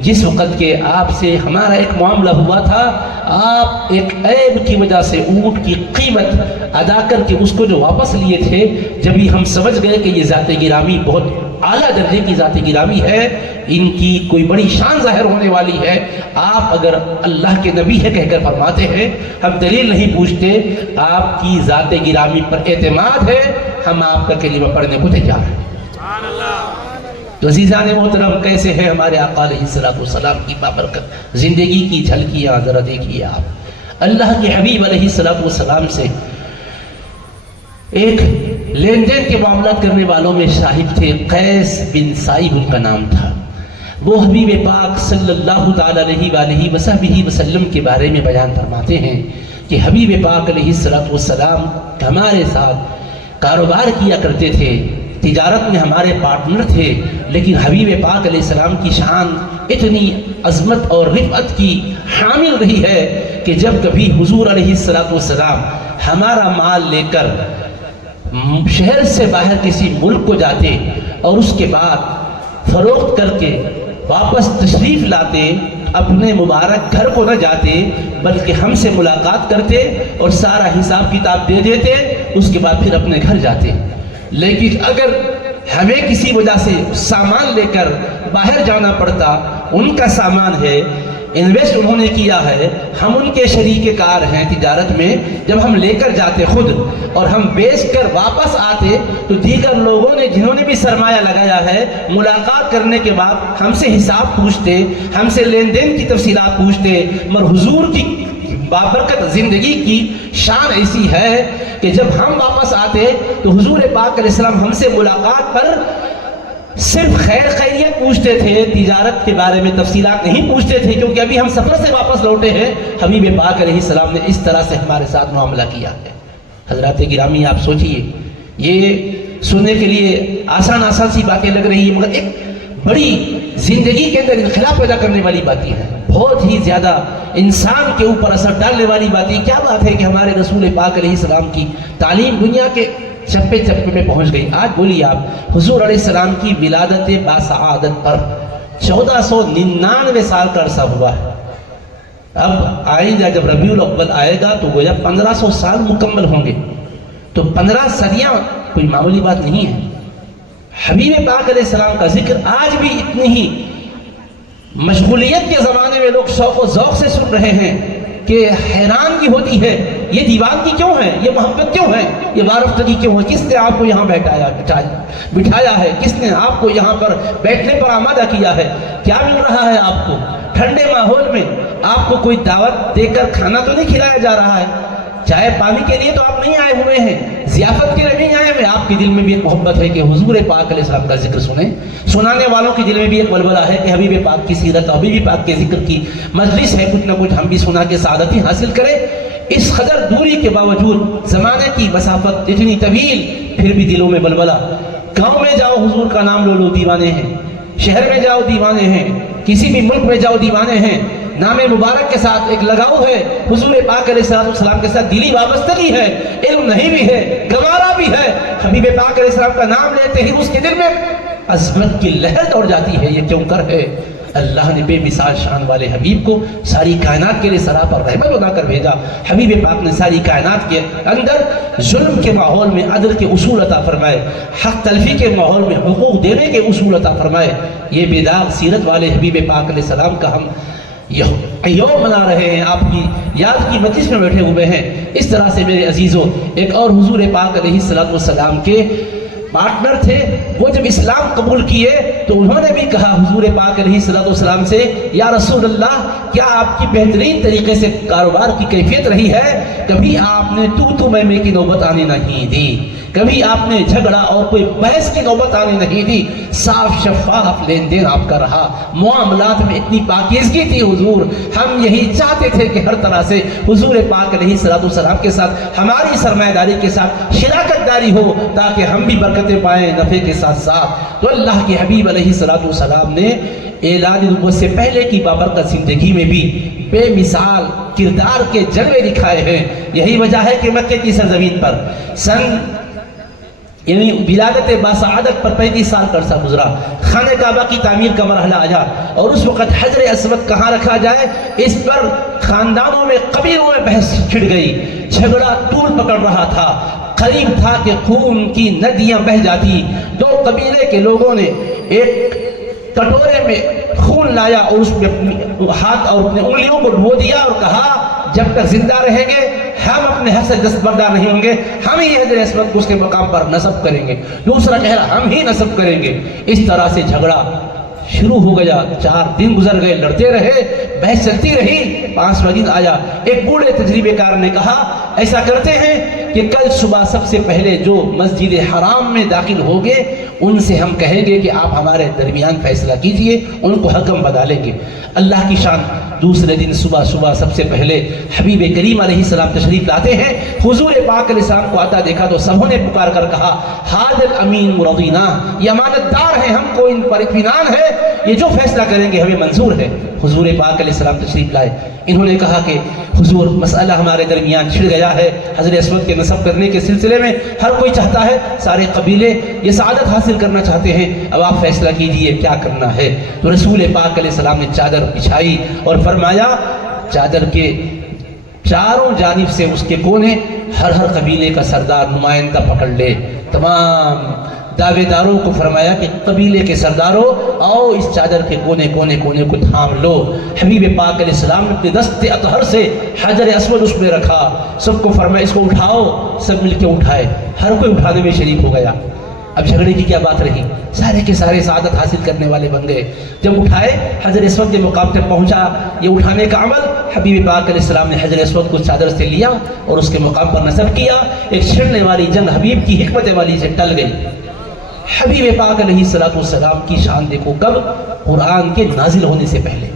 جس وقت کے آپ سے ہمارا ایک معاملہ ہوا تھا، آپ ایک عیب کی وجہ سے اونٹ کی قیمت ادا کر کے اس کو جو واپس لیے تھے، جبھی ہم سمجھ گئے کہ یہ ذات گرامی بہت اعلیٰ درجے کی ذات گرامی ہے، ان کی کوئی بڑی شان ظاہر ہونے والی ہے، آپ اگر اللہ کے نبی ہے کہہ کر فرماتے ہیں، ہم دلیل نہیں پوچھتے، آپ کی ذات گرامی پر اعتماد ہے، ہم آپ کا کلمہ پڑھنے کو تیار ہیں۔ تو عزیزان محترم، کیسے ہے ہمارے آقا علیہ السلام کی بابرکت زندگی کی جھلکیاں ذرا دیکھیے آپ۔ اللہ کے حبیب علیہ السلام سے ایک لین دین کے معاملات کرنے والوں میں صاحب تھے، قیس بن سائب ان کا نام تھا۔ وہ حبیب پاک صلی اللہ تعالی علیہ وآلہ وصحبہ وسلم کے بارے میں بیان فرماتے ہیں کہ حبیب پاک علیہ السلام ہمارے ساتھ کاروبار کیا کرتے تھے، تجارت میں ہمارے پارٹنر تھے، لیکن حبیب پاک علیہ السلام کی شان اتنی عظمت اور رفعت کی حامل رہی ہے کہ جب کبھی حضور علیہ السلام ہمارا مال لے کر شہر سے باہر کسی ملک کو جاتے اور اس کے بعد فروخت کر کے واپس تشریف لاتے، اپنے مبارک گھر کو نہ جاتے بلکہ ہم سے ملاقات کرتے اور سارا حساب کتاب دے دیتے، اس کے بعد پھر اپنے گھر جاتے۔ لیکن اگر ہمیں کسی وجہ سے سامان لے کر باہر جانا پڑتا، ان کا سامان ہے، انویسٹ انہوں نے کیا ہے، ہم ان کے شریک کار ہیں تجارت میں، جب ہم لے کر جاتے خود اور ہم بیچ کر واپس آتے تو دیگر لوگوں نے جنہوں نے بھی سرمایہ لگایا ہے ملاقات کرنے کے بعد ہم سے حساب پوچھتے، ہم سے لین دین کی تفصیلات پوچھتے، مگر حضور کی بابرکت زندگی کی شان ایسی ہے کہ جب ہم واپس آتے تو حضور پاک علیہ السلام ہم سے ملاقات پر صرف خیر خیریت پوچھتے تھے، تجارت کے بارے میں تفصیلات نہیں پوچھتے تھے، کیونکہ ابھی ہم سفر سے واپس لوٹے ہیں۔ حبیب پاک علیہ السلام نے اس طرح سے ہمارے ساتھ معاملہ کیا ہے۔ حضرات گرامی، آپ سوچئے، یہ سننے کے لیے آسان سی باتیں لگ رہی ہیں، مگر ایک بڑی زندگی کے اندر انقلاب پیدا کرنے والی باتیں ہیں، بہت ہی زیادہ انسان کے اوپر اثر ڈالنے والی باتیں۔ کیا بات ہے کہ ہمارے رسول پاک علیہ السلام کی تعلیم دنیا کے چپے چپے میں پہنچ گئی۔ آج بولیے آپ، حضور علیہ السلام کی ولادت باسعادت پر 1499 سال کا عرصہ ہوا ہے۔ اب آئندہ جب ربیع الاول آئے گا تو گویا 1500 سال مکمل ہوں گے، تو 15 صدیاں کوئی معمولی بات نہیں ہے۔ حبیب پاک علیہ السلام کا ذکر آج بھی اتنی ہی مشغولیت کے زمانے میں لوگ شوق و ذوق سے سن رہے ہیں کہ حیران کی ہوتی ہے، یہ دیوانگی کیوں ہے، یہ محبت کیوں ہے، یہ وارفتگی کیوں ہے، کس نے آپ کو یہاں بٹھایا ہے، کس نے آپ کو یہاں پر بیٹھنے پر آمادہ کیا ہے، کیا مل رہا ہے آپ کو؟ ٹھنڈے ماحول میں آپ کو کوئی دعوت دے کر کھانا تو نہیں کھلایا جا رہا ہے، چائے پانی کے لیے تو آپ نہیں آئے ہوئے ہیں، ضیافت کے لیے نہیں آئے ہوئے، آپ کے دل میں بھی ایک محبت ہے کہ حضور پاک علیہ السلام کا ذکر سنیں، سنانے والوں کے دل میں بھی ایک ولولہ ہے کہ حبیب پاک کی سیرت اور حبیب پاک کے ذکر کی مجلس ہے، کچھ نہ کچھ ہم بھی سنا کے سعادتی حاصل کریں۔ اس قدر دوری کے باوجود، زمانے کی مسافت اتنی طویل، پھر بھی دلوں میں ولولہ۔ گاؤں میں جاؤ حضور کا نام لو دیوانے ہیں، شہر میں جاؤ دیوانے ہیں، کسی بھی ملک میں جاؤ دیوانے ہیں، نام مبارک کے ساتھ ایک لگاؤ ہے، حضور پاک علیہ السلام کے ساتھ دلی وابستگی ہے، علم نہیں بھی ہے، گوارا بھی ہے، حبیب پاک علیہ السلام کا نام لیتے ہی اس کے دل میں عظمت کی لہر دوڑ جاتی ہے۔ یہ کیوں کر ہے؟ اللہ نے بے مثال شان والے حبیب کو ساری کائنات کے لیے سراپر رحمت بنا کر بھیجا۔ حبیب پاک نے ساری کائنات کے اندر ظلم کے ماحول میں عدل کے اصول عطا فرمائے، حق تلفی کے ماحول میں حقوق دینے کے اصول عطا فرمائے۔ یہ بے داغ سیرت والے حبیب پاک علیہ السلام کا ہم یوم منا رہے ہیں، آپ کی یاد کی مجلس میں بیٹھے ہوئے ہیں۔ اس طرح سے میرے عزیزوں، ایک اور حضور پاک علیہ السلام کے پارٹنر تھے، وہ جب اسلام قبول کیے تو انہوں نے بھی کہا حضور پاک علیہ السلام سے، یا رسول اللہ، کیا آپ کی بہترین طریقے سے کاروبار کی کیفیت رہی ہے؟ کبھی آپ نے تو میں کی نوبت آنے نہیں دی، کبھی آپ نے جھگڑا اور کوئی بحث کی نوبت آنے نہیں دی، صاف شفاف لین دین آپ کا رہا، معاملات میں اتنی پاکیزگی تھی حضور، ہم یہی چاہتے تھے کہ ہر طرح سے حضور پاک علیہ السلام کے ساتھ ہماری سرمایہ داری کے ساتھ شراکت داری ہو تاکہ ہم بھی برکتیں پائیں نفع کے ساتھ ساتھ۔ تو اللہ کے حبیب علیہ السلام نے اعلان نبوت سے پہلے کی بابرکت زندگی میں بھی بے مثال کردار کے جلوے دکھائے ہیں۔ یہی وجہ ہے کہ مکے کی سرزمین پر یعنی ولادت باسعادت پر 35 سال کا عرصہ گزرا، خانہ کعبہ کی تعمیر کا مرحلہ آیا، اور اس وقت حجر اسود کہاں رکھا جائے اس پر خاندانوں میں قبیلوں میں بحث چھڑ گئی، جھگڑا طول پکڑ رہا تھا، قریب تھا کہ خون کی ندیاں بہہ جاتی۔ دو قبیلے کے لوگوں نے ایک کٹورے میں خون لایا اور اس میں اپنے ہاتھ اور اپنے انگلیوں کو ڈبو دیا اور کہا جب تک زندہ رہیں گے ہم اپنے حد سے دستبردار نہیں ہوں گے، ہم ہی حجر اسود کو اس کے مقام پر نصب کریں گے، دوسرا کہہ رہا ہم ہی نصب کریں گے۔ اس طرح سے جھگڑا شروع ہو گیا، 4 دن گزر گئے، لڑتے رہے، بحث چلتی رہی۔ 5واں دن آیا، ایک بوڑھے تجربے کار نے کہا ایسا کرتے ہیں کہ کل صبح سب سے پہلے جو مسجد حرام میں داخل ہوگے ان سے ہم کہیں گے کہ آپ ہمارے درمیان فیصلہ کیجئے، ان کو حکم بنا لیں گے۔ اللہ کی شان، دوسرے دن صبح سب سے پہلے حبیب کریم علیہ السلام تشریف لاتے ہیں، حضور پاک علیہ السلام کو آتا دیکھا تو سبوں نے پکار کر کہا حاضر امین مرضینا، یہ امانت دار ہیں، ہم کو ان پر اطمینان ہے، یہ جو فیصلہ کریں گے ہمیں منظور ہے۔ حضور پاک علیہ السلام تشریف لائے، انہوں نے کہا کہ حضور مسئلہ ہمارے درمیان چھڑ گیا ہے، حجر اسود کے نصب کرنے کے سلسلے میں ہر کوئی چاہتا ہے، سارے قبیلے یہ سعادت حاصل کرنا چاہتے ہیں، اب آپ فیصلہ کیجئے کیا کرنا ہے۔ تو رسول پاک علیہ السلام نے چادر بچھائی اور فرمایا چادر کے چاروں جانب سے اس کے کونے ہر قبیلے کا سردار نمائندہ پکڑ لے۔ تمام دعوے داروں کو فرمایا کہ قبیلے کے سرداروں آؤ اس چادر کے کونے کو تھام لو۔ حبیب پاک علیہ السلام نے اپنے دست اطہر سے حجر اسود اس میں رکھا، سب کو فرمایا اس کو اٹھاؤ، سب مل کے اٹھائے، ہر کوئی اٹھانے میں شریک ہو گیا۔ اب جھگڑے کی کیا بات رہی، سارے کے سارے سعادت حاصل کرنے والے بن گئے۔ جب اٹھائے حجر اسود کے مقام تک پہنچا یہ اٹھانے کا عمل، حبیب پاک علیہ السلام نے حجر اسود کو چادر سے لیا اور اس کے مقام پر نصب کیا۔ ایک چھڑنے والی جنگ حبیب کی حکمت والی سے ٹل گئی۔ حبیب پاک علیہ السلام کی شان دیکھو، کب؟ قرآن کے نازل ہونے سے پہلے،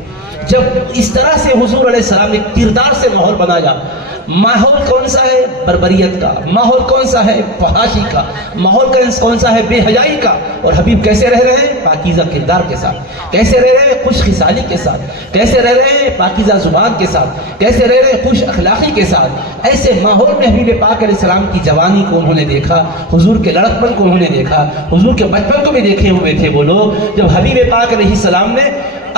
جب اس طرح سے حضور علیہ السلام نے کردار سے ماحول بنایا۔ ماحول کون سا ہے؟ بربریت کا۔ ماحول کون سا ہے؟ فحاشی کا۔ ماحول کون سا ہے؟ بے حیائی کا۔ اور حبیب کیسے رہ رہے ہیں؟ پاکیزہ کردار کے ساتھ۔ کیسے رہ رہے ہیں؟ خوش خصالی کے ساتھ۔ کیسے رہ رہے ہیں؟ پاکیزہ زبان کے ساتھ۔ کیسے رہ رہے ہیں؟ خوش اخلاقی کے ساتھ۔ ایسے ماحول میں حبیب پاک علیہ السلام کی جوانی کو انہوں نے دیکھا، حضور کے لڑکپن کو انہوں نے دیکھا، حضور کے بچپن کو بھی دیکھے ہوئے تھے وہ لوگ۔ جب حبیب پاک علیہ السلام نے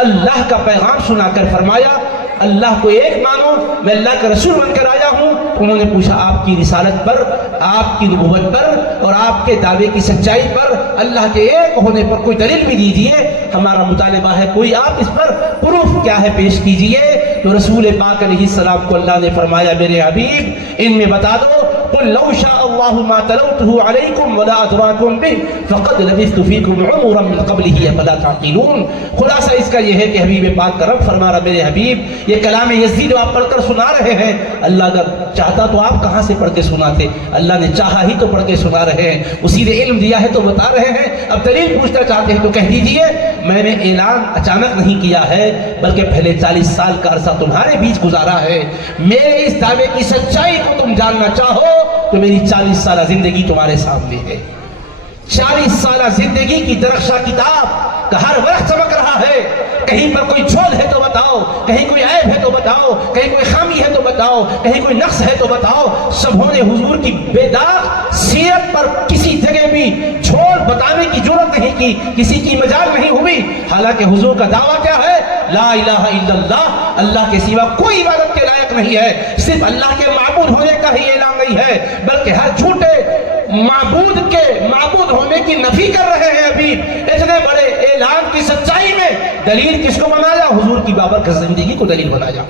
اللہ کا پیغام سنا کر فرمایا اللہ کو ایک مانو، میں اللہ کا رسول بن کر آیا ہوں، انہوں نے پوچھا آپ کی رسالت پر، آپ کی نبوت پر اور آپ کے دعوے کی سچائی پر، اللہ کے ایک ہونے پر کوئی دلیل بھی دیجئے، ہمارا مطالبہ ہے کوئی آپ اس پر پروف کیا ہے پیش کیجئے۔ تو رسول پاک علیہ السلام کو اللہ نے فرمایا میرے حبیب ان میں بتا دو قل لو شاء الله ما تلوته عليكم ولا ادراكم به فقد لبثت فيكم عمرا من قبله افلا تعقلون۔ خلاصہ اس کا یہ ہے کہ حبیب پاک کا رب فرما رہا میرے حبیب یہ کلام یزدی جو آپ پڑھ کر سنا رہے ہیں، اللہ اگر چاہتا تو آپ کہاں سے پڑھ کے سناتے، اللہ نے چاہا ہی تو پڑھ کے سنا رہے ہیں، اسی نے علم دیا ہے تو بتا رہے ہیں۔ اب دلیل پوچھنا چاہتے ہیں تو کہہ دیجئے میں نے اعلان اچانک نہیں کیا ہے بلکہ پہلے 40 سال کا عرصہ تمہارے بیچ گزارا ہے۔ میرے اس دعوے کی سچائی کو تم جاننا چاہو تو میری 40 سالہ زندگی تمہارے سامنے ہے۔ 40 سالہ زندگی کی درخشاں کتاب کا ہر ورق چمک رہا ہے، کہیں پر کوئی جھول ہے تو بتاؤ، کہیں کوئی عیب ہے تو بتاؤ، کہیں کوئی خامی ہے تو بتاؤ، کہیں کوئی نقص ہے تو بتاؤ۔ سبوں نے حضور کی بے داغ سیرت پر کسی جگہ بھی جھول بتانے کی جرات نہیں کی، کسی کی مجال نہیں ہوئی، حالانکہ حضور کا دعویٰ کیا ہے؟ لا الہ الا اللہ، اللہ کے سوا کوئی عبادت کے لائق نہیں ہے، صرف اللہ کے معبود ہونے کا ہی اعلان نہیں ہے بلکہ ہر جھوٹے معبود کے معبود ہونے کی نفی کر رہے ہیں۔ ابھی اتنے بڑے اعلان کی سچائی میں دلیل کس کو بنایا؟ حضور کی بابرکت زندگی کو دلیل بنایا۔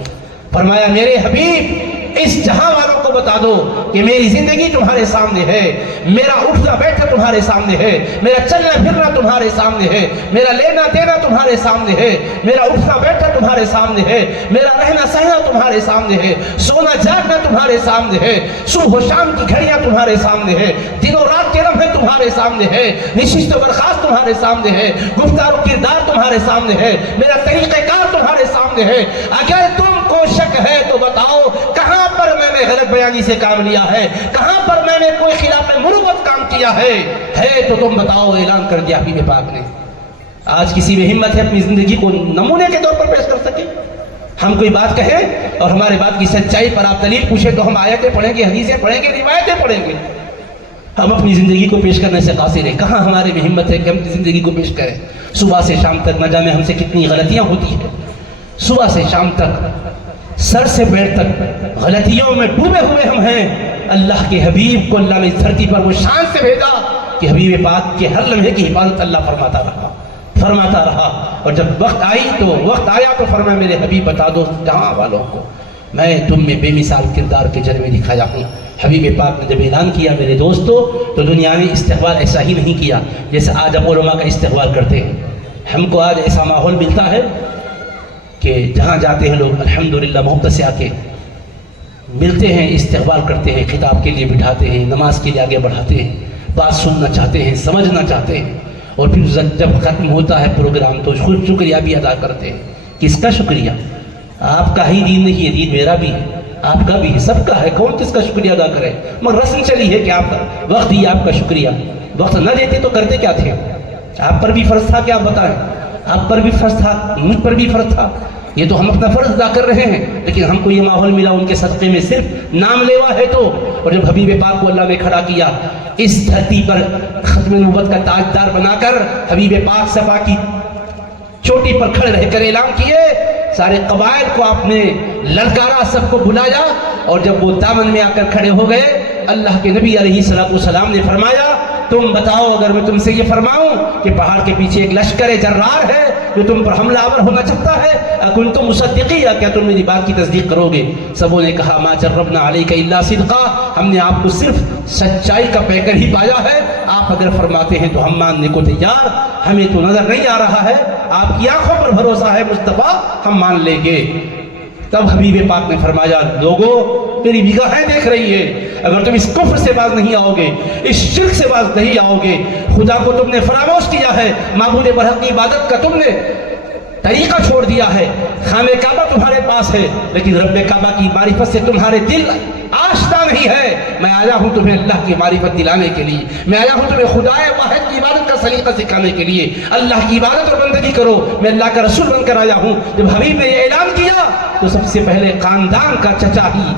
فرمایا میرے حبیب اس جہاں والوں کو کو بتا دو کہ میری زندگی تمہارے سامنے ہے، میرا اٹھنا بیٹھنا تمہارے سامنے ہے، میرا چلنا پھرنا تمہارے سامنے ہے، میرا لینا دینا تمہارے سامنے ہے، میرا اٹھنا بیٹھنا تمہارے سامنے ہے، میرا رہنا سہنا تمہارے سامنے ہے، سونا جاگنا تمہارے سامنے ہے، صبح و شام کی گھڑیاں تمہارے سامنے ہے، دن و رات کے لمحے تمہارے سامنے ہے، نشست و برخاست تمہارے سامنے ہے، گفتار و کردار تمہارے سامنے ہے، میرا طریقہ کار تمہارے سامنے ہے۔ اگر تم کو شک ہے تو بتاؤ کہاں پر میں نے غلط بیانی سے کام لیا ہے، کہاں پر میں نے کوئی خلاف مروت کام کیا ہے تو تم بتاؤ۔ اعلان کر دیا حبیب پاک نے۔ آج کسی میں ہمت ہے اپنی زندگی کو نمونے کے طور پر پیش کر سکے؟ ہم کوئی بات کہیں اور ہمارے بات کی سچائی پر آپ دلیل پوچھیں تو ہم آیتیں پڑھیں گے، حدیثیں پڑھیں گے، روایتیں پڑھیں گے، ہم اپنی زندگی کو پیش کرنے سے قاصر ہیں۔ کہاں ہمارے میں ہمت ہے کہ ہم اپنی زندگی کو پیش کریں؟ صبح سے شام تک نہ جانے ہم سے کتنی غلطیاں ہوتی ہیں، صبح سے شام تک، سر سے پیر تک غلطیوں میں ڈوبے ہوئے ہم ہیں۔ اللہ کے حبیب کو اللہ نے اس دھرتی پر وہ شان سے بھیجا کہ حبیب پاک کے ہر لمحے کی حفاظت اللہ فرماتا رہا، اور جب وقت آیا تو فرمایا میرے حبیب بتا دو جہاں والوں کو میں تم میں بے مثال کردار کے جلوے دکھایا ہوں۔ حبیب پاک نے جب اعلان کیا میرے دوستو تو دنیا نے استقبال ایسا ہی نہیں کیا جیسے آج اب علماء کا استقبال کرتے ہیں۔ ہم کو آج ایسا ماحول ملتا ہے کہ جہاں جاتے ہیں لوگ الحمدللہ محبت سے آ کے ملتے ہیں، استقبال کرتے ہیں، خطاب کے لیے بٹھاتے ہیں، نماز کے لیے آگے بڑھاتے ہیں، بات سننا چاہتے ہیں، سمجھنا چاہتے ہیں، اور پھر جب ختم ہوتا ہے پروگرام تو خود شکریہ بھی ادا کرتے ہیں۔ کس کا شکریہ؟ آپ کا ہی دین نہیں ہے، دین میرا بھی ہے، آپ کا بھی ہے، سب کا ہے، کون کس کا شکریہ ادا کرے؟ مگر رسم چلی ہے کہ آپ وقت ہی آپ کا شکریہ، وقت نہ دیتے تو کرتے کیا تھے؟ آپ پر بھی فرض تھا کہ آپ بتائیں، آپ پر بھی فرض تھا، مجھ پر بھی فرض تھا، یہ تو ہم اپنا فرض ادا کر رہے ہیں، لیکن ہم کو یہ ماحول ملا ان کے صدقے میں صرف نام لیوا ہے تو۔ اور جب حبیب پاک کو اللہ نے کھڑا کیا اس دھرتی پر ختم نبوت کا تاجدار بنا کر، حبیب پاک صفا کی چوٹی پر کھڑے رہ کر اعلان کیے، سارے قبائل کو آپ نے للکارا، سب کو بلایا، اور جب وہ دامن میں آ کر کھڑے ہو گئے اللہ کے نبی علیہ السلام نے فرمایا تم بتاؤ اگر میں تم سے یہ فرماؤں کہ پہاڑ کے پیچھے ایک لشکر جرار ہے جو تم پر حملہ آور ہونا چاہتا ہے، اکنتم مصدقین، کیا تم میری بات کی تصدیق کرو گے؟ سبوں نے کہا ما جربنا علیک الا صدقا، ہم نے آپ کو صرف سچائی کا پیکر ہی پایا ہے، آپ اگر فرماتے ہیں تو ہم ماننے کو تیار، ہمیں تو نظر نہیں آ رہا ہے، آپ کی آنکھوں پر بھروسہ ہے مصطفیٰ، ہم مان لیں گے۔ تب حبیب پاک نے فرمایا لوگو میری نگاہیں دیکھ رہی ہے، اگر تم اس کفر سے باز نہیں آؤ گے، اس شرک سے باز نہیں آؤ گے، خدا کو تم نے فراموش کیا ہے، معبود برحق کی عبادت کا تم نے طریقہ چھوڑ دیا ہے، خانہ کعبہ تمہارے پاس ہے لیکن رب کعبہ کی معرفت سے تمہارے دل آشنا نہیں ہے، میں آیا ہوں تمہیں اللہ کی معرفت دلانے کے لیے، میں آیا ہوں تمہیں خدا واحد کی عبادت کا سلیقہ سکھانے کے لیے، اللہ کی عبادت اور بندگی کرو، میں اللہ کا رسول بن کر آیا ہوں۔ جب حبیب نے یہ اعلان کیا تو سب سے پہلے خاندان کا چچا ہی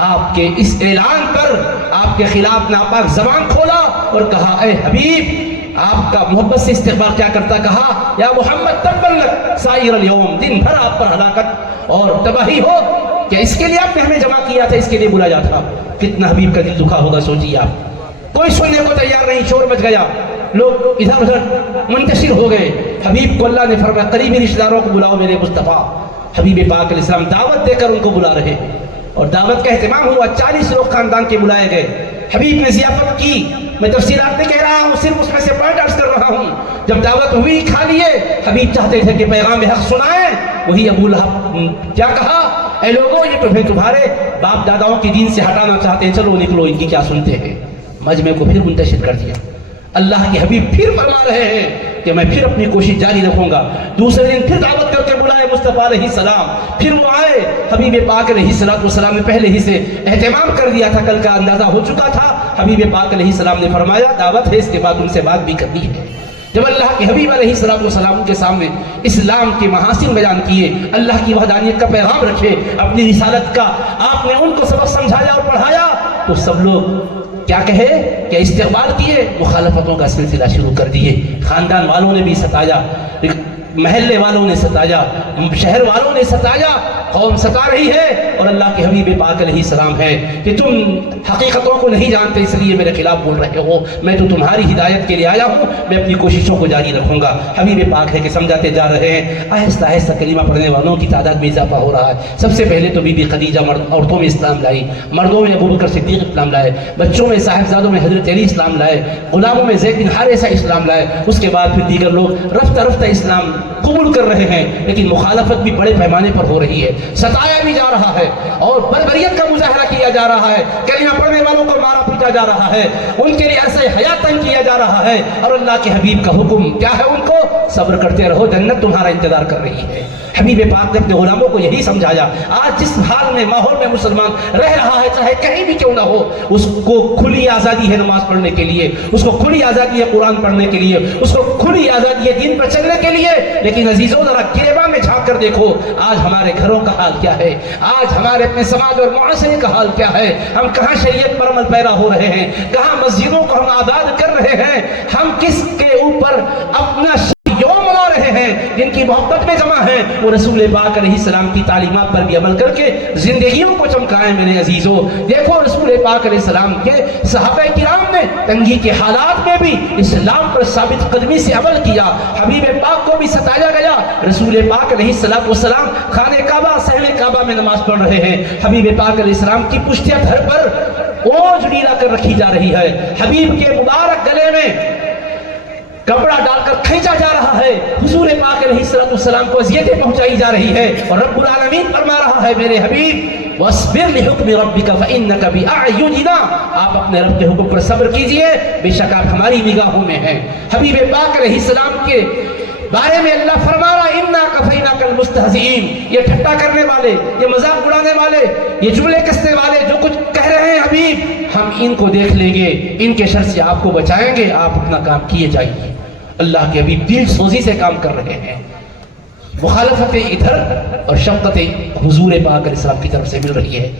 آپ کے اس اعلان پر آپ کے خلاف ناپاک زبان کھولا اور کہا اے حبیب، آپ کا محبت سے استقبال کیا کرتا، کہا یا محمد تبا لک سائر اليوم، دن بھر آپ پر ہلاکت اور تباہی ہو، کہ اس کے لیے آپ نے ہمیں جمع کیا تھا، اس کے لیے بلایا تھا۔ کتنا حبیب کا دل دکھا ہوگا سوچیے آپ، کوئی سننے کو تیار نہیں، شور مچ گیا، لوگ ادھر ادھر منتشر ہو گئے۔ حبیب کو اللہ نے فرمایا قریبی رشتہ داروں کو بلاؤ میرے مصطفیٰ۔ حبیب پاک علیہ السلام دعوت دے کر ان کو بلا رہے، اور دعوت کا اہتمام ہوا، 40 لوگ خاندان کے بلائے گئے، حبیب نے ضیافت کی، میں تفصیلات نہیں کہہ رہا ہوں، صرف اس میں سے پوائنٹ عرض کر رہا ہوں۔ جب دعوت ہوئی کھا لیے، حبیب چاہتے تھے کہ پیغام حق سنائیں، وہی ابو لہب کیا کہا، اے لوگوں یہ تمہارے باپ داداؤں کی دین سے ہٹانا چاہتے ہیں، چلو نکلو ان کی کیا سنتے ہیں۔ مجمع کو پھر منتشر کر دیا۔ اللہ کے حبیب پھر فرما رہے ہیں کہ میں پھر اپنی کوشش جاری رکھوں گا۔ دوسرے دن پھر دعوت کر کے بلائے مصطفیٰ علیہ السلام، پھر وہ آئے۔ حبیب پاک علیہ السلام نے پہلے ہی سے اہتمام کر دیا تھا، کل کا اندازہ ہو چکا تھا۔ حبیب پاک علیہ السلام نے فرمایا دعوت ہے، اس کے بعد ان سے بات بھی کرنی ہے۔ جب اللہ کے حبیب علیہ السلام کے سامنے اسلام کے محاسن بیان کیے، اللہ کی وحدانیت کا پیغام رکھے، اپنی رسالت کا آپ نے ان کو سبق سمجھایا اور پڑھایا، تو سب لوگ کیا کہے کہ استقبال کیے، مخالفتوں کا سلسلہ شروع کر دیے۔ خاندان والوں نے بھی ستایا، محلے والوں نے ستایا، شہر والوں نے ستایا، قوم ستا رہی ہے اور اللہ کے حبیب پاک علیہ السلام ہے کہ تم حقیقتوں کو نہیں جانتے اس لیے میرے خلاف بول رہے ہو، میں تو تمہاری ہدایت کے لیے آیا ہوں، میں اپنی کوششوں کو جاری رکھوں گا۔ حبیب پاک ہے کہ سمجھاتے جا رہے ہیں، آہستہ آہستہ کلمہ پڑھنے والوں کی تعداد میں اضافہ ہو رہا ہے۔ سب سے پہلے تو بی بی خدیجہ عورتوں میں اسلام لائی، مردوں میں ابوبکر صدیق اسلام لائے، بچوں میں صاحبزادوں میں حضرت علی اسلام لائے، غلاموں میں زید بن حارثہ اسلام لائے، اس کے بعد پھر دیگر لوگ رفتہ رفتہ اسلام قبول کر رہے ہیں، لیکن مخالفت بھی بڑے پیمانے پر ہو رہی ہے، ستایا بھی جا رہا ہے اور بربریت کا مظاہرہ کیا جا رہا ہے، کلمہ پڑھنے والوں کو مارا پیٹا جا رہا ہے، ان کے لیے عرصہ حیات تنگ کیا جا رہا ہے، اور اللہ کے حبیب کا حکم کیا ہے ان کو؟ صبر کرتے رہو، جنت تمہارا انتظار کر رہی ہے۔ حبیب پاک نے اپنے غلاموں کو یہی سمجھایا، آج جس حال میں ماحول میں مسلمان رہ رہا ہے، چاہے کہیں بھی کیوں نہ ہو، اس کو کھلی آزادی ہے نماز پڑھنے کے لیے، اس کو کھلی آزادی ہے قرآن پڑھنے کے لیے، اس کو کھلی آزادی ہے دین پر چلنے کے لیے، لیکن عزیزوں ذرا گریباں میں جھانک کر دیکھو آج ہمارے گھروں کا حال کیا ہے، آج ہمارے اپنے سماج اور معاشرے کا حال کیا ہے، ہم کہاں شریعت پر عمل پیرا ہو رہے ہیں، کہاں مسجدوں کو ہم آباد کر رہے ہیں، ہم کس کے اوپر اپنا یوم منا رہے ہیں، جن کی محبت میں جمع ہیں وہ رسول پاک علیہ السلام کی تعلیمات پر بھی عمل کر کے زندگیوں کو چمکائیں۔ میرے عزیزوں دیکھو رسول پاک علیہ السلام کے صحابہ کرام نے تنگی کے حالات میں بھی اسلام پر ثابت قدمی سے عمل کیا، حبیب پاک کو بھی ستایا گیا، رسول پاک علیہ السلام خانہ کعبہ صحن کعبہ میں نماز پڑھ رہے ہیں، حبیب پاک علیہ السلام کی پشتیہ دھر پر اوج ڈیلا کر رکھی جا رہی ہے، حبیب کے مبارک گلے میں کپڑا ڈال کر کھینچا جا رہا ہے، حضور پاک علیہ السلام کو اذیتیں پہنچائی جا رہی ہے، اور رب العالمین فرما رہا ہے میرے حبیب وَاصْبِرْ لِحُكْمِ رَبِّكَ فَإِنَّكَ بِأَعْيُنِنَا، آپ اپنے رب کے حکم پر صبر کیجئے، بے شک آپ ہماری نگاہوں میں ہیں۔ حبیب پاک علیہ السلام کے بارے میں اللہ فرما رہا اِنَّا كَفَيْنَاكَ الْمُسْتَهْزِئِينَ، یہ ٹھٹا کرنے والے، یہ مذاق اڑانے والے، یہ جملے کسنے والے جو کچھ کہہ رہے ہیں حبیب، ہم ان کو دیکھ لیں گے، ان کے شر سے آپ کو بچائیں گے، آپ اپنا کام کیے جائیے۔ اللہ کے حبیب دل سوزی سے کام کر رہے ہیں، مخالفت ادھر اور شفقت حضور پاک علیہ السلام کی طرف سے مل رہی ہے،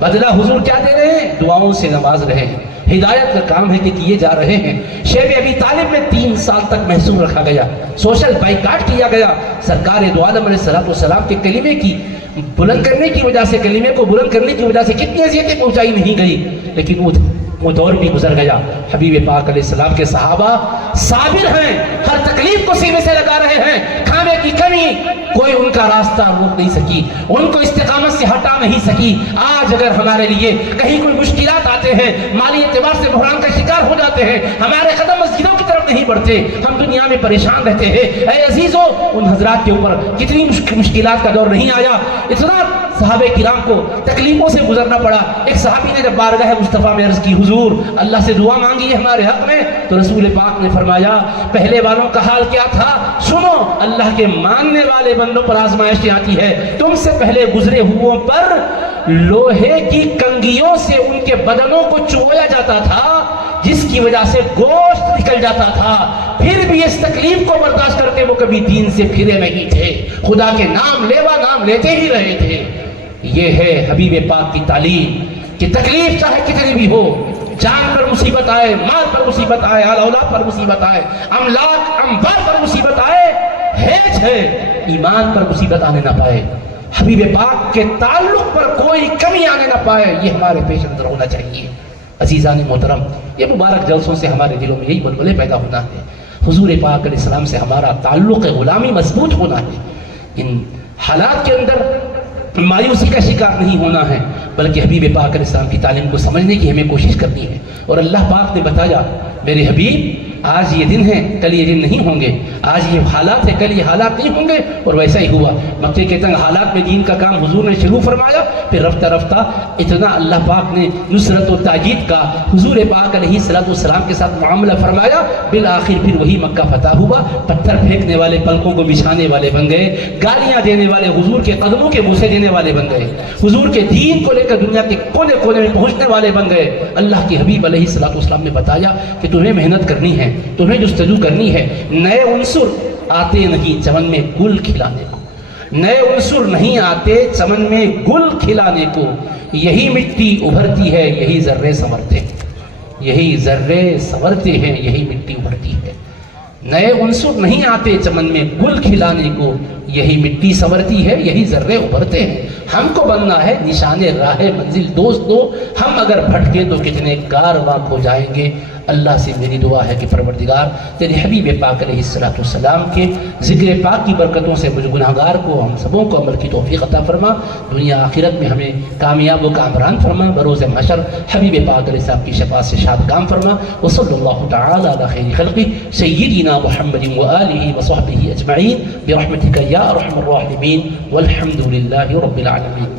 بدلہ حضور کیا دے رہے ہیں؟ دعاؤں سے نواز رہے ہیں، ہدایت کا کام ہے کہ کیے جا رہے ہیں۔ شیب ابی طالب میں 3 سال تک محصور رکھا گیا، سوشل بائیکاٹ کیا گیا، سرکار دو عالم علیہ السلام کے کلمے کی بلند کرنے کی وجہ سے، کلمے کو بلند کرنے کی وجہ سے کتنی اذیتیں پہنچائی نہیں گئی، لیکن وہ دور بھی گزر گیا۔ حبیب پاک علیہ السلام کے صحابہ صابر ہیں، ہر تکلیف کو سینے سے لگا رہے ہیں، کھانے کی کمی کوئی ان کا راستہ روک نہیں سکی، ان کو استقامت سے ہٹا نہیں سکی۔ آج اگر ہمارے لیے کہیں کوئی مشکلات آتے ہیں، مالی اعتبار سے بحران کا شکار ہو جاتے ہیں، ہمارے قدم مسجدوں کی طرف نہیں بڑھتے، ہم دنیا میں پریشان رہتے ہیں، اے عزیزو ان حضرات کے اوپر کتنی مشکلات کا دور نہیں آیا، اتنا صحابہ کرام کو تکلیفوں سے گزرنا پڑا۔ ایک صحابی نے جب بارگاہ مصطفیٰ میں عرض کی حضور اللہ سے دعا مانگی ہے ہمارے حق میں، تو رسول پاک نے فرمایا پہلے والوں کا حال کیا تھا، سنو اللہ کے ماننے والے بندوں پر آزمائشیں آتی ہے، تم سے پہلے گزرے ہوئوں پر لوہے کی کنگھیوں سے ان کے بدنوں کو چبویا جاتا تھا، جس کی وجہ سے گوشت نکل جاتا تھا، پھر بھی اس تکلیف کو برداشت کر کے وہ کبھی دین سے پھرے نہیں تھے، خدا کے نام لیوا نام لیتے ہی رہے تھے۔ یہ ہے حبیب پاک کی تعلیم کہ تکلیف چاہے کتنی بھی ہو، جان پر مصیبت آئے، مال پر مصیبت آئے، اولاد پر مصیبت آئے، املاک انبار پر مصیبت آئے، ہیج ہے ایمان پر مصیبت آنے نہ پائے، حبیب پاک کے تعلق پر کوئی کمی آنے نہ پائے، یہ ہمارے پیش نظر ہونا چاہیے۔ عزیزان محترم، یہ مبارک جلسوں سے ہمارے دلوں میں یہی بلبلے پیدا ہونا ہے، حضور پاک علیہ السلام سے ہمارا تعلق غلامی مضبوط ہونا ہے، ان حالات کے اندر مایوسی کا شکار نہیں ہونا ہے، بلکہ حبیب پاک علیہ السلام کی تعلیم کو سمجھنے کی ہمیں کوشش کرنی ہے۔ اور اللہ پاک نے بتایا میرے حبیب آج یہ دن ہے، کل یہ دن نہیں ہوں گے، آج یہ حالات ہے، کل یہ حالات نہیں ہوں گے، اور ویسا ہی ہوا۔ مکے کے تنگ حالات میں دین کا کام حضور نے شروع فرمایا، پھر رفتہ رفتہ اتنا اللہ پاک نے نصرت و تاجید کا حضور پاک علیہ السلام کے ساتھ معاملہ فرمایا، بالآخر پھر وہی مکہ فتح ہوا، پتھر پھینکنے والے پلکوں کو بچھانے والے بن گئے، گالیاں دینے والے حضور کے قدموں کے بوسے دینے والے بن گئے، حضور کے دین کو لے کر دنیا کے کونے کونے میں پہنچنے والے بن گئے۔ اللہ کے حبیب علیہ السلام نے بتایا کہ تمہیں محنت کرنی ہے، تمہیں جستجو کرنی ہے، نئے عنصر آتے نہیں چمن میں گل کھلانے کو، نئے عنصر نہیں آتے چمن میں گل کھلانے کو، یہی مٹی ابھرتی ہے، یہی ذرے سنورتے ہیں، یہی ذرے سنورتے ہیں، یہی مٹی ابھرتی ہے۔ نئے عنصر نہیں آتے چمن میں گل کھلانے کو، یہی مٹی سنورتی ہے، یہی ذرے ابھرتے ہیں۔ ہم کو بننا ہے نشان راہ منزل دوستو، ہم اگر بھٹکے تو کتنے کارواں کھو جائیں گے۔ اللہ سے میری دعا ہے کہ پروردگار تیرے حبیب پاک علیہ السلام کے ذکر پاک کی برکتوں سے مجھ گناہگار کو، ہم سبوں کو عمل کی توفیق عطا فرما، دنیا آخرت میں ہمیں کامیاب و کامران فرما، بروز محشر حبیب پاک علیہ السلام کی شفاعت سے شاد کام فرما۔ وصلی اللہ تعالی علی خیر خلقہ سیدنا محمد وآلہ وصحبہ اجمعین برحمتک یا ارحم الراحمین والحمد للہ رب العالمین۔